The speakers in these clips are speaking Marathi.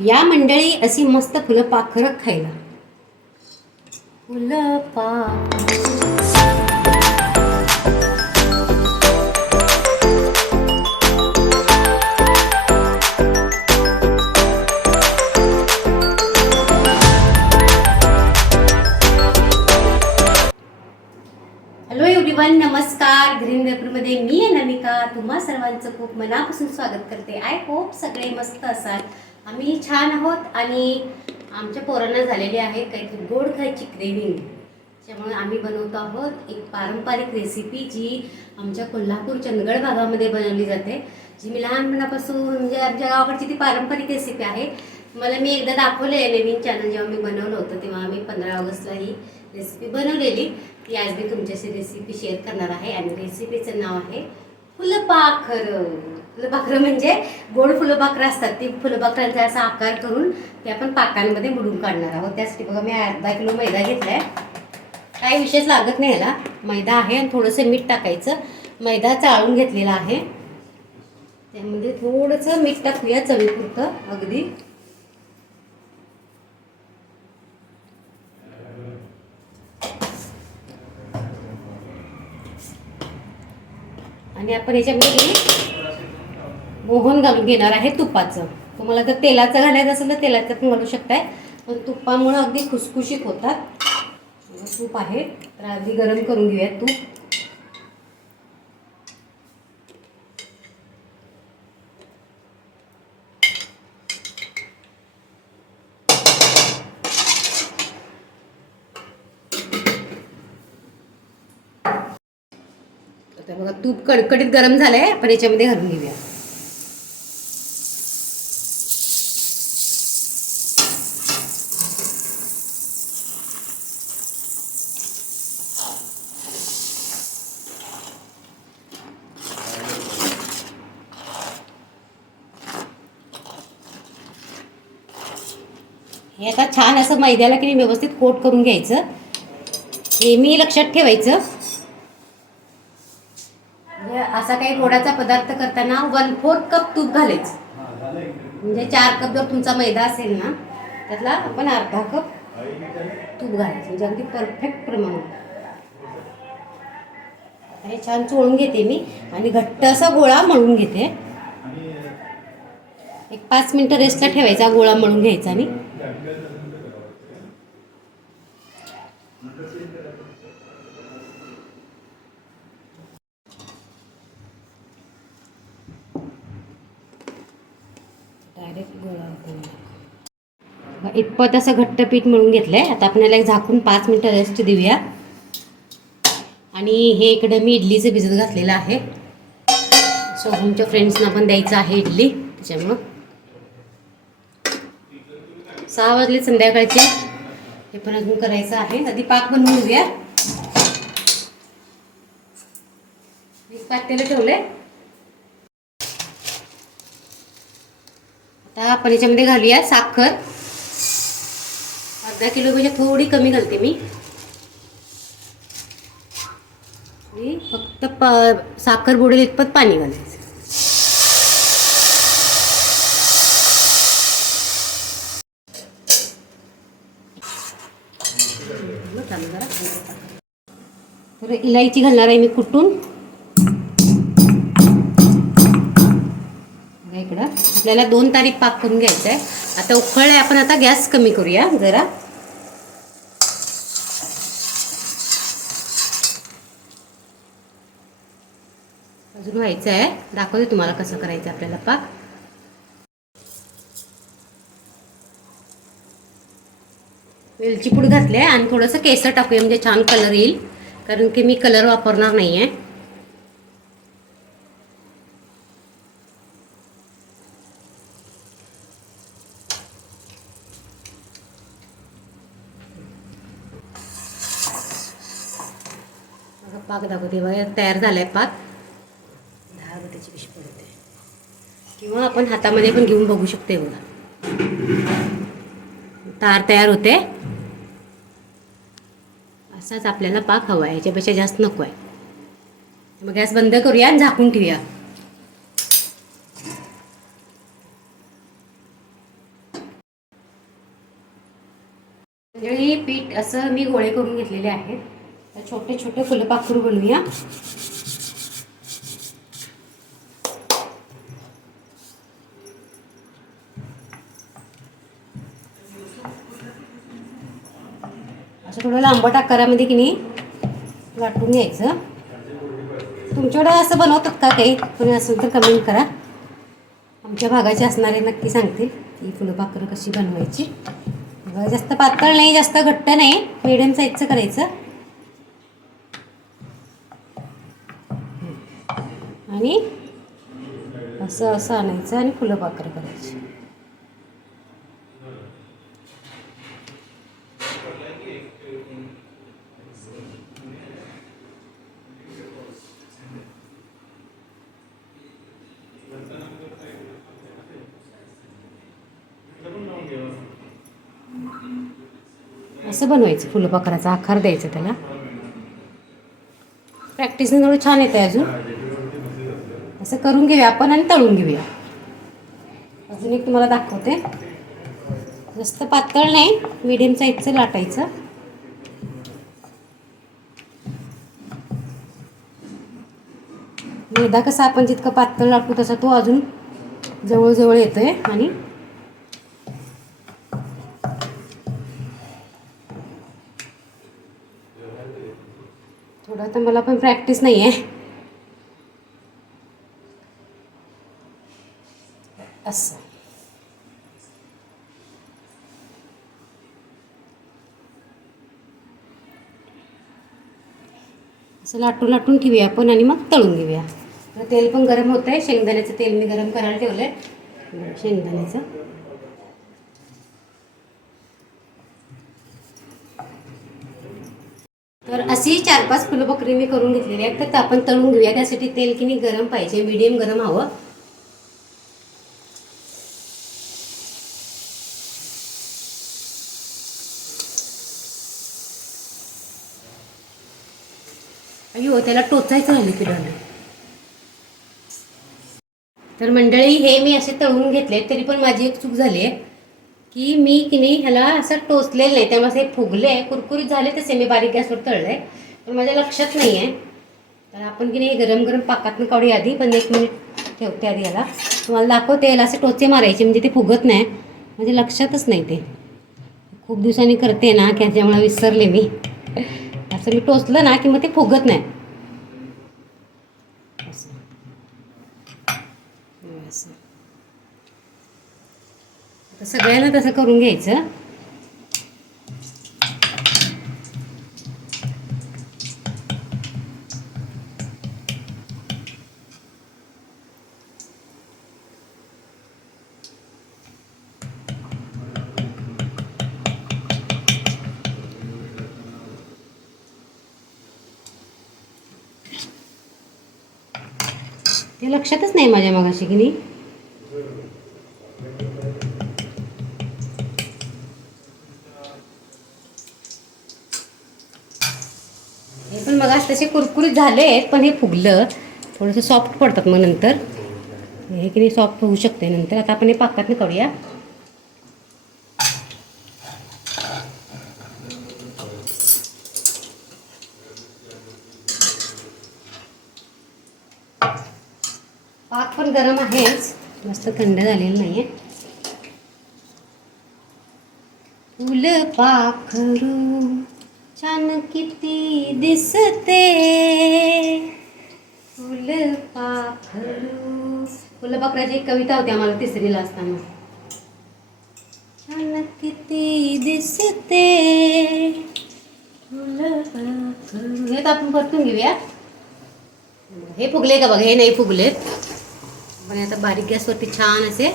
या मंडळी अशी मस्त फुलं पाखरं खायला. फुलं पाख हॅलो एव्हरीवन नमस्कार. ग्रीन वेपरमध्ये मी आहे नमिका तुम्हा सर्वांचं खूप मनापासून स्वागत करते. आय होप सगळे मस्त असाल. आम्ही छान आहोत आणि आमच्या पोरांना झालेली आहे काहीतरी गोड खायची क्रेविंग त्यामुळे आम्ही बनवतो आहोत एक पारंपरिक रेसिपी जी आमच्या कोल्हापूर चंदगड भागामध्ये बनवली जाते. जी मी लहानपणापासून म्हणजे आमच्या गावाकडची ती पारंपरिक रेसिपी आहे. मला मी एकदा दाखवले आहे नवीन चॅनल जेव्हा मी बनवलं होतं तेव्हा आम्ही पंधरा ऑगस्टला ही रेसिपी बनवलेली. ती आज मी तुमच्याशी रेसिपी शेअर करणार आहे आणि रेसिपीचं नाव आहे फुलपाखरं. फुलपाखरं म्हणजे गोड फुलपाखरं असतात. ती फुलपाखरांचा असा आकार करून ते आपण पाकांमध्ये बुडून काढणार आहोत. त्यासाठी बघा मी अर्धा किलो मैदा घेतला आहे काही विशेष लागत नाही ह्याला मैदा आहे आणि थोडंसं मीठ टाकायचं. मैदा चाळून घेतलेला आहे. त्यामध्ये थोडंसं मीठ टाकूया चवीपुरतं अगदी. आणि आपण याच्यामध्ये मोहन घालून घेणार आहे तुपाचं. तुम्हाला जर तेलाचं घालायचं असेल तर तेलाचं पण घालू शकताय. पण तुपामुळं अगदी खुसखुशीत होतात. तूप आहे तर आधी गरम करून घेऊया तूप. आता बघा तूप कडकडीत गरम झालंय आपण याच्यामध्ये घालून घेऊया. हे आता छान असं मैद्याला की नाही व्यवस्थित कोट करून घ्यायचं. नेहमी लक्षात ठेवायचं. म्हणजे असा काही गोडाचा पदार्थ करताना वन फोर्थ कप तूप घालायचं. म्हणजे चार कप जर तुमचा मैदा असेल ना त्यातला आपण अर्धा कप तूप घालायचं. म्हणजे अगदी परफेक्ट प्रमाण हे छान चोळून घेते मी आणि घट्ट असा गोळा मळून घेते. एक पाच मिनटं रेस्टला ठेवायचा गोळा मळून घ्यायचा आणि. डायरेक्ट गोळा होतो. इतपत असं घट्ट पीठ मिळून घेतलंय. आता आपल्याला एक झाकून पाच मिनिटं रेस्ट देऊया. आणि हे इकडे मी इडलीचं भिजत घातलेलं आहे. सोहमच्या फ्रेंड्सना पण द्यायचं आहे इडली. त्याच्यामुळं. सहा वाजले संध्याकाळचे. हे पण अजून करायचं आहे. आधी पाक बनवून घेऊया. एक पातेलं ठेवले आता आपण याच्यामध्ये घालूया साखर. अर्धा किलोपेक्षा थोडी कमी घालते मी. फक्त प साखर बुडेल इतपत पाणी घालायचं तर इलायची घालणार आहे मी कुटून इकडं. आपल्याला दोन तारीख पाक करून घ्यायचा आहे. आता उकळलाय आपण आता गॅस कमी करूया जरा. अजून व्हायचं आहे. दाखवते तुम्हाला कसं करायचं आपल्याला पाक. वेलची पूड घातली आहे आणि थोडंसं केसर टाकूया म्हणजे छान कलर येईल. कारण की मी कलर वापरणार नाही आहे पाक दाखवते बघा पाक. दहा रुपयाची पिशवी पडते किंवा आपण शकते तार तयार होते. असाच आपल्याला पाक हवा आहे याच्यापेक्षा जास्त नको आहे. मग गॅस बंद करूया आणि झाकून ठेवूया. पीठ असं मी गोळे करून घेतलेले आहेत. तर छोटे छोटे फुलपाखरू बनवूया. थोडं लांबट आकारामध्ये की नाही वाटून घ्यायचं. तुमच्याकडे असं बनवतात का काही? कोणी असेल तर कमेंट करा. आमच्या भागाचे असणारे नक्की सांगतील ही फुलपाखरं कशी बनवायची. बघा, जास्त पातळ नाही जास्त घट्ट नाही. मिडियम साईजचं करायचं. आणि असं असं आणायचं आणि फुलपाखरं करायची. असं बनवायचं? फुलपाखराचा आकार द्यायचा त्याला. प्रॅक्टिसने थोडं छान येतं आहे अजून. असं करून घेऊया आपण आणि तळून घेऊया. अजून एक तुम्हाला दाखवते. जास्त पातळ नाही मिडियम साईजचं लाटायचं. मैदा कसा आपण जितकं पातळ लाटू तसा तो अजून जवळजवळ येतोय आणि थोडं तर मला पण प्रॅक्टिस नाही आहे असं. असं लाटून लाटून ठेवूया आपण आणि मग तळून घेऊया. तर तेल पण गरम होतं आहे शेंगदाण्याचं तेल मी गरम करायला ठेवलं आहे शेंगदाण्याचं. तर अशी चार पाच फुलं बकरी मी करून घेतलेली आहेत. तर आपण तळून घेऊया. त्यासाठी तेल की नाही गरम पाहिजे. मिडियम गरम हवं. अयो त्याला टोचायचं राहिलं की तर मंडळी हे मी असे तळून घेतले तरी पण माझी एक चूक झाली आहे. की मी की नाही ह्याला असं टोचलेलं नाही त्यामुळे असे फुगले कुरकुरीत झाले तसे मी बारीक गॅसवर तळले पण माझ्या लक्षात नाही आहे तर आपण की नाही गरम गरम पाकातून काढूया आधी. पण एक मिनिट ठेवते आधी याला. तुम्हाला दाखवते याला असे टोचे मारायचे. म्हणजे ते फुगत नाही. म्हणजे लक्षातच नाही ते. खूप दिवसांनी करते ना की ह्याच्यामुळे विसरले मी. असं मी टोचलं ना की मग ते फुगत नाही असं असं तर सगळ्यांना तसं करून घ्यायचं. ते लक्षातच नाही माझ्या मगाशी की नाही हे पण मग तसे कुरकुरीत झाले आहेत पण हे फुगलं. थोडंसं सॉफ्ट पडतात मग नंतर. हे की नाही सॉफ्ट होऊ शकते नंतर. आता आपण हे पाकातनं करूया. पाक पण गरम आहेच. मस्त थंड झालेलं नाही आहे फुल पाखरू छान किती दिसते. फुलपाखरू एक कविता होती आम्हाला तिसरीला असताना छान किती दिसते. फुलपाखरू हे तर आपण परतून घेऊया. हे फुगले का बघा? हे नाही फुगलेत. पण आता बारीक गॅसवरती छान असे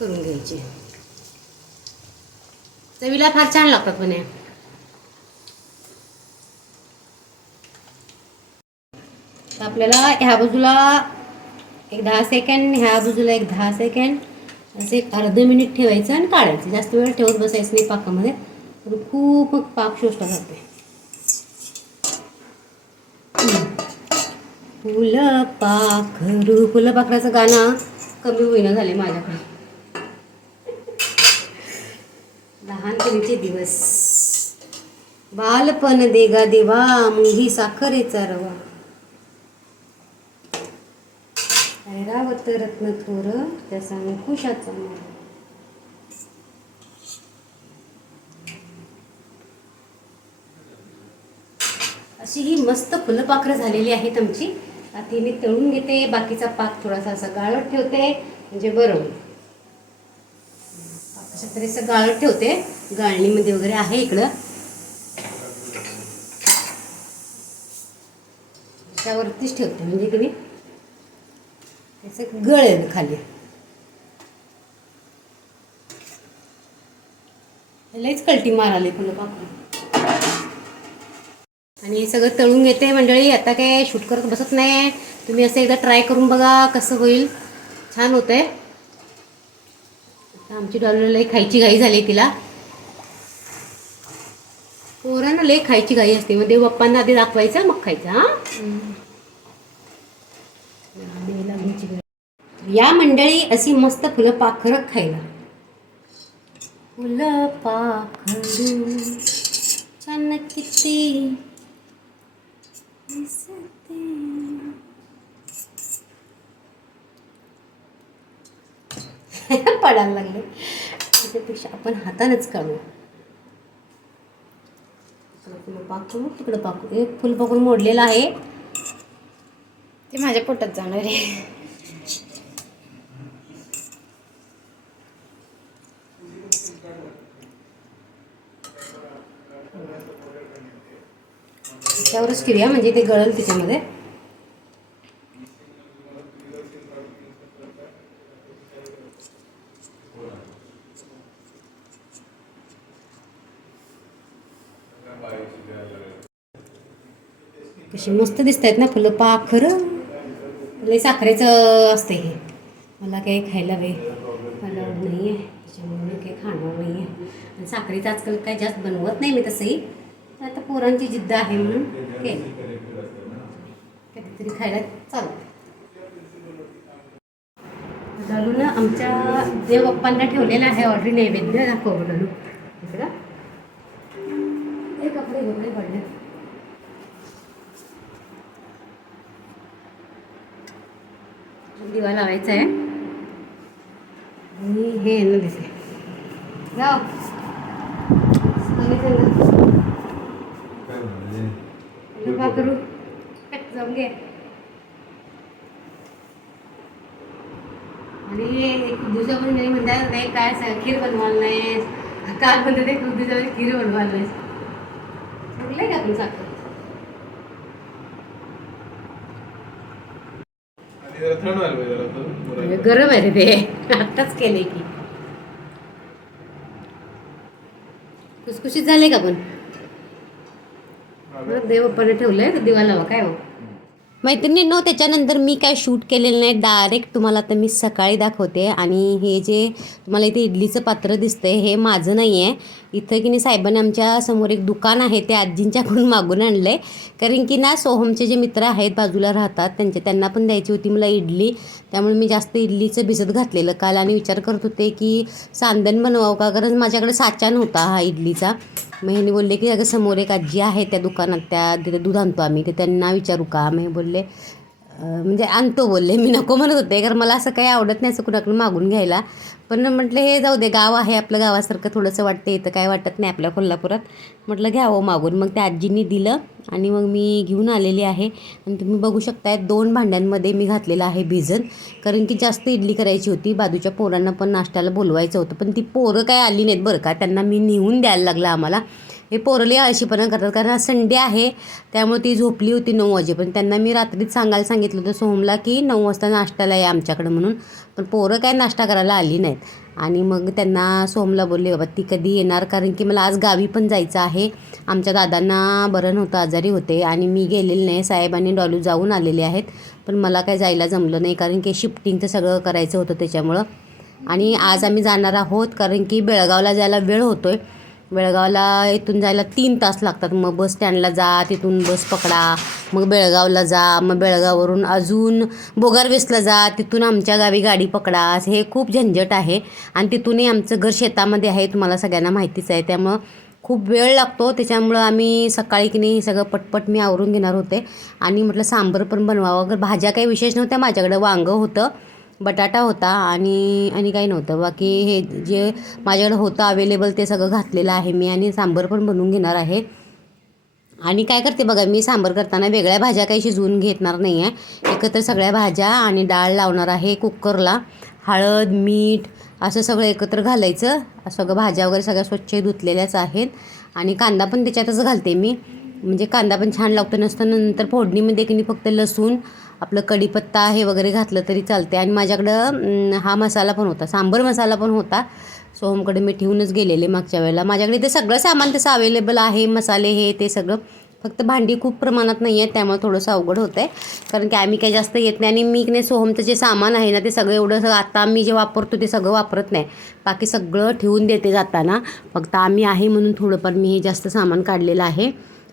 करून घ्यायचे. चवीला फार छान लागतात पण तर आपल्याला ह्या बाजूला एक दहा सेकंड ह्या बाजूला एक दहा सेकंड असं एक अर्ध मिनिट ठेवायचं आणि काढायचं. जास्त वेळ ठेवत बसायचं नाही पाकामध्ये. तर खूप पाक शोषला जाते. फुलं पाखरू फुलं पाखराचं गाणं कमी होईना झाले माझ्याकडे. लहानपणीचे दिवस. बालपण देगा देवा मुंगी साखरेचा रवा. ऐरावत रत्न थोर त्याचा अंकुशाचा मारा. अशी ही मस्त फुलपाखरं झालेली आहेत आमची. आता मी तळून घेते बाकीचा पाक थोडासा असा गाळत ठेवते. म्हणजे बरं. होईल अशा तरी असं गाळत ठेवते. गाळणीमध्ये वगैरे आहे इकडं. त्यावरतीच ठेवते म्हणजे इकडे त्याचं गळेल खाली. लईच कलटी माराली फुलपाखरं आणि हे सगळं तळून घेते मंडळी आता काय शूट करत बसत नाही. तुम्ही असं एकदा ट्राय करून बघा कसं होईल. छान होतंय. आता आमची डॉलर लई खायची घाई झाली तिला. पोरांना लई खायची घाई असते. मग देव बाप्पांना आधी दाखवायचं मग खायचं हां देवीला घ्यायची घाई. या मंडळी अशी मस्त फुलं पाखरं खायला. फुलं पाखरू छान किती. पडायला लागले. त्याच्यापेक्षा आपण हातानेच काढू. फुलं तिकडं पाकू एक फुल पाकून मोडलेलं आहे. ते माझ्या पोटात जाणार आहे. त्याच्यावरच ठेवूया म्हणजे ते गळल त्याच्यामध्ये. कशी मस्त दिसत आहेत ना फुलं पाखरं लय साखरेचं असतं हे. मला काही खायला वे मला नाही आहे त्याच्यामुळे मी काही खाणार नाही आहे आणि साखरेचं आजकाल काही जास्त बनवत नाही मी तसंही. तर आता पोरांची जिद्द आहे म्हणून केलं कधीतरी खायला चालतं घालून आमच्या देव बाप्पांना ठेवलेलं आहे ऑलरेडी नैवेद्य दाखव घालू इकडं हे कपडे वगैरे पडले दिवा लावायचा आहे. आणि हे ना दिसे जाऊ करू जाऊन घे. आणि एक दिवसापर्यंत नाही म्हणतात नाही काय खीर बनवायला नाही काल म्हणते ते खूप दिवसावर खीर बनवायला नाही ठरलंय का आपण साखर आणि जरा थंड व्हायला पाहिजे जरा तो. बरं. म्हणजे गरम आहे ते. आत्ताच केले की. खुसखुशीत झाले का पण? देव बाप्पाने ठेवलंय दिवा लावा काय हो? मैत्रिणींनो त्याच्यानंतर मी काय शूट केलेलं नाही. डायरेक्ट तुम्हाला आता मी सकाळी दाखवते. आणि हे जे तुम्हाला इथे इडलीचं पात्र दिसतंय हे माझं नाही आहे इथं की नाही साहेबांनी आमच्यासमोर एक दुकान आहे ते आजींच्याकडून मागून आणलं आहे कारण की ना सोहमचे जे मित्र आहेत बाजूला राहतात त्यांचे त्यांना पण द्यायची होती मला इडली. त्यामुळे मी जास्त इडलीचं भिजत घातलेलं. काल आणि विचार करत होते की सांदण बनवावं का? कारण माझ्याकडे साचा नव्हता हा इडलीचा. मग ह्यांनी बोलले की अगं समोर एक आजी आहे त्या दुकानात त्या तिथे दूध आणतो आम्ही ते त्यांना विचारू का? मग हे बोलले म्हणजे आणतो बोलले. मी नको म्हणत होते कारण मला असं काही आवडत नाही असं कुणाकडून मागून घ्यायला. पण म्हटलं हे जाऊ दे गाव आहे आपलं गावासारखं थोडंसं वाटतं इथं काय वाटत नाही आपल्या कोल्हापुरात. म्हटलं घ्यावं मागून. मग त्या आजींनी दिलं आणि मग मी घेऊन आलेली आहे. आणि तुम्ही बघू शकताय दोन भांड्यांमध्ये मी घातलेलं आहे भिजन. कारण की जास्त इडली करायची होती बाजूच्या पोरांना पण नाश्त्याला बोलवायचं होतं. पण ती पोरं काय आली नाहीत बरं का? त्यांना मी नेऊन द्यायला लागलं आम्हाला. हे पोरली आळशीपणा करतात. कारण आज संडे आहे त्यामुळे ती झोपली होती नऊ वाजे. पण त्यांना मी रात्रीच सांगायला सांगितलं होतं सोहमला की नऊ वाजता नाश्त्याला या आमच्याकडं म्हणून. पण पोरं काय नाश्ता करायला आली नाहीत. आणि मग त्यांना सोहमला बोलले बाबा ती कधी येणार? कारण की मला आज गावी पण जायचं आहे. आमच्या दादांना बरं नव्हतं आजारी होते. आणि मी गेलेले नाही. साहेब आणि डॉलू जाऊन आलेले आहेत. पण मला काय जायला जमलं नाही. कारण की शिफ्टिंगचं सगळं करायचं होतं त्याच्यामुळं. आणि आज आम्ही जाणार आहोत. कारण की बेळगावला जायला वेळ होतो आहे बेळगावला इथून जायला तीन तास लागतात. मग बस स्टँडला जा तिथून बस पकडा मग बेळगावला जा मग बेळगाववरून अजून बोगारवेसला जा तिथून आमच्या गावी गाडी पकडा हे खूप झंझट आहे. आणि तिथूनही आमचं घर शेतामध्ये आहे तुम्हाला सगळ्यांना माहितीच आहे. त्यामुळं खूप वेळ लागतो. त्याच्यामुळं आम्ही सकाळी की नाही सगळं पटपट मी आवरून घेणार होते. आणि म्हटलं सांबर पण बनवावं. अगर भाज्या काही विशेष नव्हत्या माझ्याकडं वांगं होतं. बटाटा होता आणि आणि काही नव्हतं. बाकी हे जे माझ्याकडे होतं अवेलेबल ते सगळं घातलेलं आहे मी आणि सांबर पण बनवून घेणार आहे. आणि काय करते बघा मी सांबार करताना वेगळ्या भाज्या काही शिजवून घेणार नाही आहे एकत्र सगळ्या भाज्या आणि डाळ लावणार आहे कुकरला. हळद मीठ असं सगळं एकत्र घालायचं. सगळं भाज्या वगैरे सगळ्या स्वच्छ धुतलेल्याच आहेत. आणि कांदा पण त्याच्यातच घालते मी. म्हणजे कांदा पण छान लागतो नसतं नंतर फोडणीमध्ये की नाही फक्त लसूण आपलं कढीपत्ता हे वगैरे घातलं तरी चालते आणि माझ्याकडं हा मसाला पण होता सांबर मसाला पण होता. सोहमकडे मी ठेवूनच गेलेले मागच्या वेळेला. माझ्याकडे ते सगळं सामान तसं अवेलेबल आहे मसाले हे ते सगळं. फक्त भांडी खूप प्रमाणात नाही आहेत त्यामुळे थोडंसं अवघड होतं आहे कारण की आम्ही काही जास्त येत नाही आणि मी की नाही सोहमचं जे सामान आहे ना ते सगळं एवढं सगळं आता मी जे वापरतो ते सगळं वापरत नाही. बाकी सगळं ठेवून देते जाताना. फक्त आम्ही आहे म्हणून थोडंफार मी हे जास्त सामान काढलेलं आहे.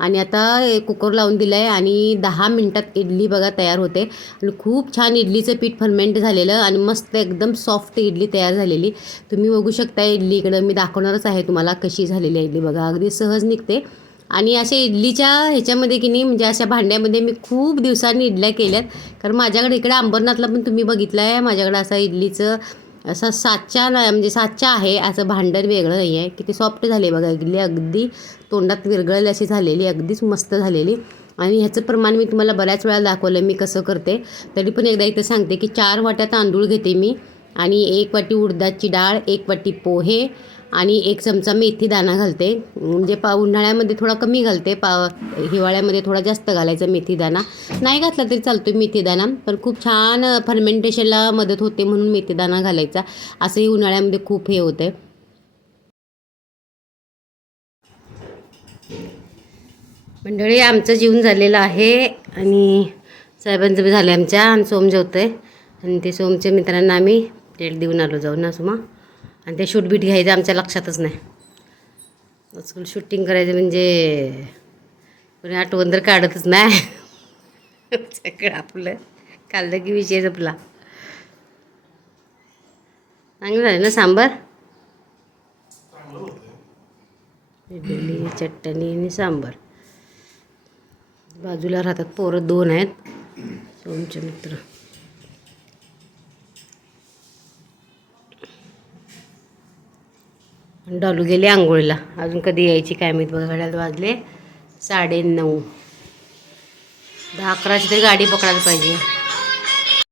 आणि आता कुकर लावून दिलं आहे आणि दहा मिनटात इडली बघा तयार होते. आणि खूप छान इडलीचं पीठ फर्मेंट झालेलं आणि मस्त एकदम सॉफ्ट इडली तयार झालेली. तुम्ही बघू शकता इडली इकडं मी दाखवणारच आहे तुम्हाला कशी झालेली आहे इडली बघा. अगदी सहज निघते. आणि अशा इडलीच्या ह्याच्यामध्ये की नाही म्हणजे अशा भांड्यामध्ये मी खूप दिवसांनी इडल्या केल्यात. कारण माझ्याकडे इकडे अंबरनाथला पण तुम्ही बघितलं आहे माझ्याकडे असं इडलीचं असं साच्या ना म्हणजे साच्या आहे असं भांडण वेगळं नाही आहे किती सॉफ्ट झाले बघा. इडली अगदी तोंडात विरघळली अशी झालेली अगदीच मस्त झालेली. आणि ह्याचं प्रमाण मी तुम्हाला बऱ्याच वेळा दाखवलं मी कसं करते. तरी पण एकदा इथं सांगते की चार वाट्या तांदूळ घेते मी. आणि एक वाटी उडदाची डाळ एक वाटी पोहे आणि एक चमचा मेथी दाणा घालते. म्हणजे पा उन्हाळ्यामध्ये थोडा कमी घालते. पा हिवाळ्यामध्ये थोडा जास्त घालायचा मेथी दाणा. नाही घातला तरी चालतो मेथी दाणा. पण खूप छान फर्मेंटेशनला मदत होते म्हणून मेथी दाणा घालायचा. असंही उन्हाळ्यामध्ये खूप हे होतं मंडळी आमचं जेवण झालेलं आहे. आणि साहेबांचं बी झालं आमच्या. आणि सोम जेवतं आहे आणि ते सोमच्या मित्रांना आम्ही प्लेट देऊन आलो जाऊन ना सुमा? आणि ते शूट बीट घ्यायचं आमच्या लक्षातच नाही. आजकाल शूटिंग करायचं म्हणजे कोणी आठवण तर काढतच नाही. सगळं आपलं. काढलं की विषय जपला चांगलं झालं ना सांबार? इडली चटणी आणि सांबार. बाजूला राहतात पोरं दोन आहेत. सोमचे मित्र. डॉलू गेले आंघोळीला. अजून कधी यायची काय माहीत बघा घड्याला वाजले साडे नऊ. दहा अकराची तरी गाडी पकडायला पाहिजे.